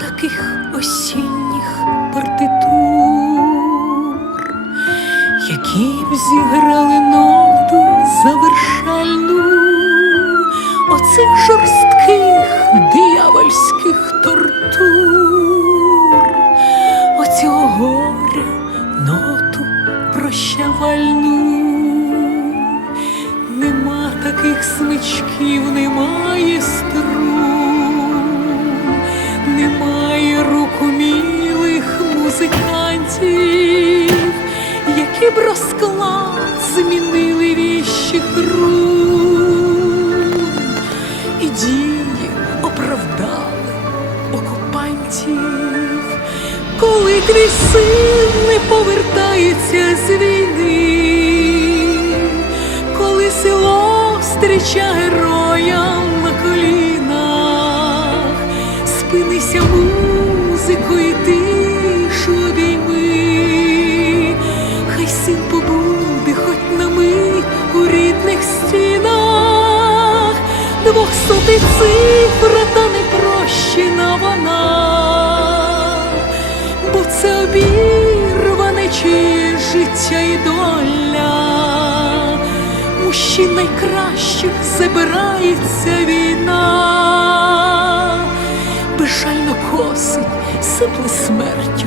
таких осінніх партитур, які б зіграли ноту завершальну. Оцих жорстких б розклад змінили віщих рун і дії оправдали окупантів, коли твій син не повертається з війни, коли село зустріча героям на колінах, спинися музикою, стінах, двохсотий цифра та непрощена вона, бо це обірване чиє життя і доля. Мужчин найкращих забирається війна, безжально косить, сипле смертю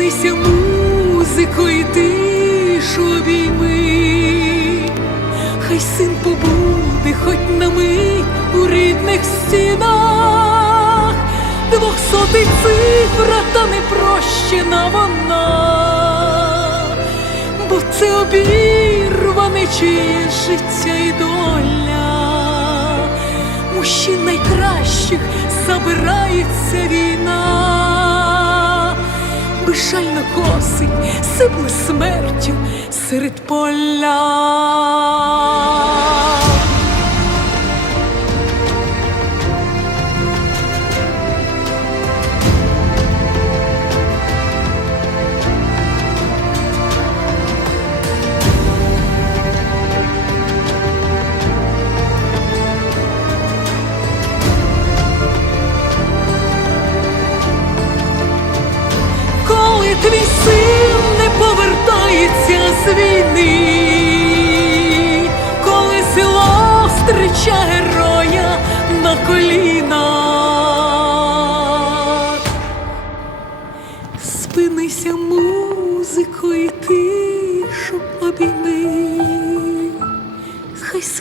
спинися музикою, тишу обійми, хай син побуде хоч на мить у рідних стінах, двохсотий цифра та непрощена вона, бо це обірване чиє життя і доля. Мужчин найкращих забирається війна, безжально косить, сипле смертю серед поля.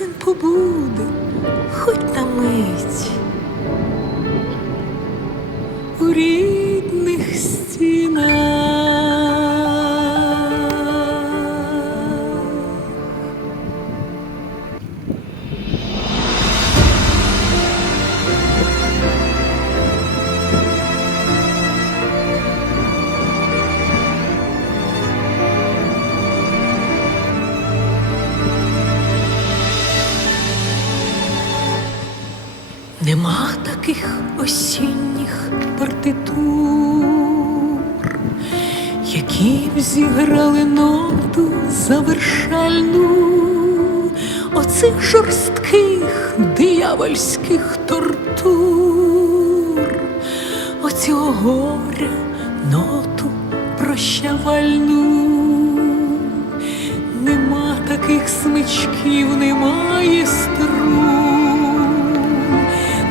Син побуде, хоч на мить у рідних стінах. Зіграли ноту завершальну. Оцих жорстких диявольських тортур, оцього горя ноту прощавальну. Нема таких смичків, немає струн,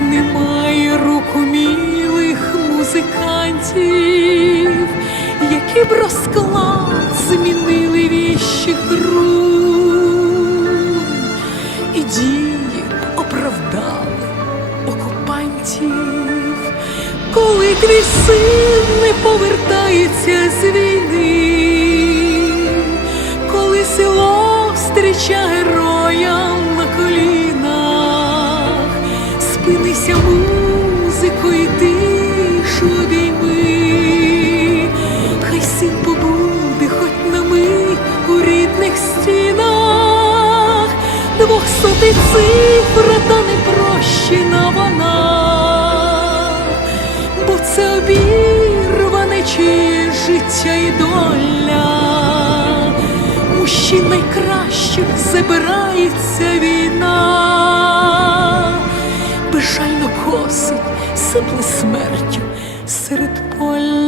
немає рук умілих музикантів, які б розклад змінили віщих рун і дії оправдали окупантів, коли твій син не повертається з війни, коли село зустріча героя на колінах, спинися музикою, двохсотий цифра та непрощена вона, бо це обірване чиє життя і доля. Мужчин найкращих забирається війна, безжально косить, сипле смертю серед поля.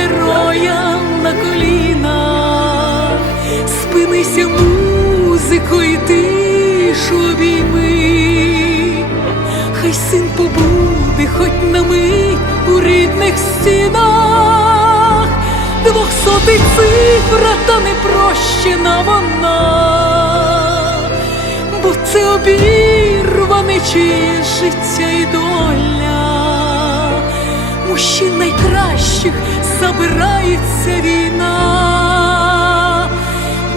тишу обійми, хай син побуде хоч на мить у рідних стінах, двохсотий цифра та непрощена вона, бо це обірване чиє життя і доля. Мужчин найкращих забирається війна,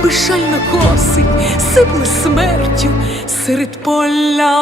безжально косить, сипле смертю серед поля.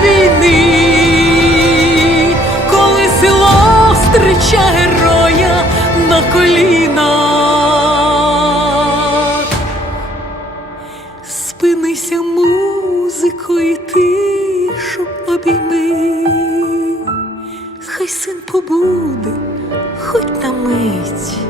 Війни, коли село зустріча героя на колінах, спинися музикою, тишу обійми, хай син побуде, хоч на мить.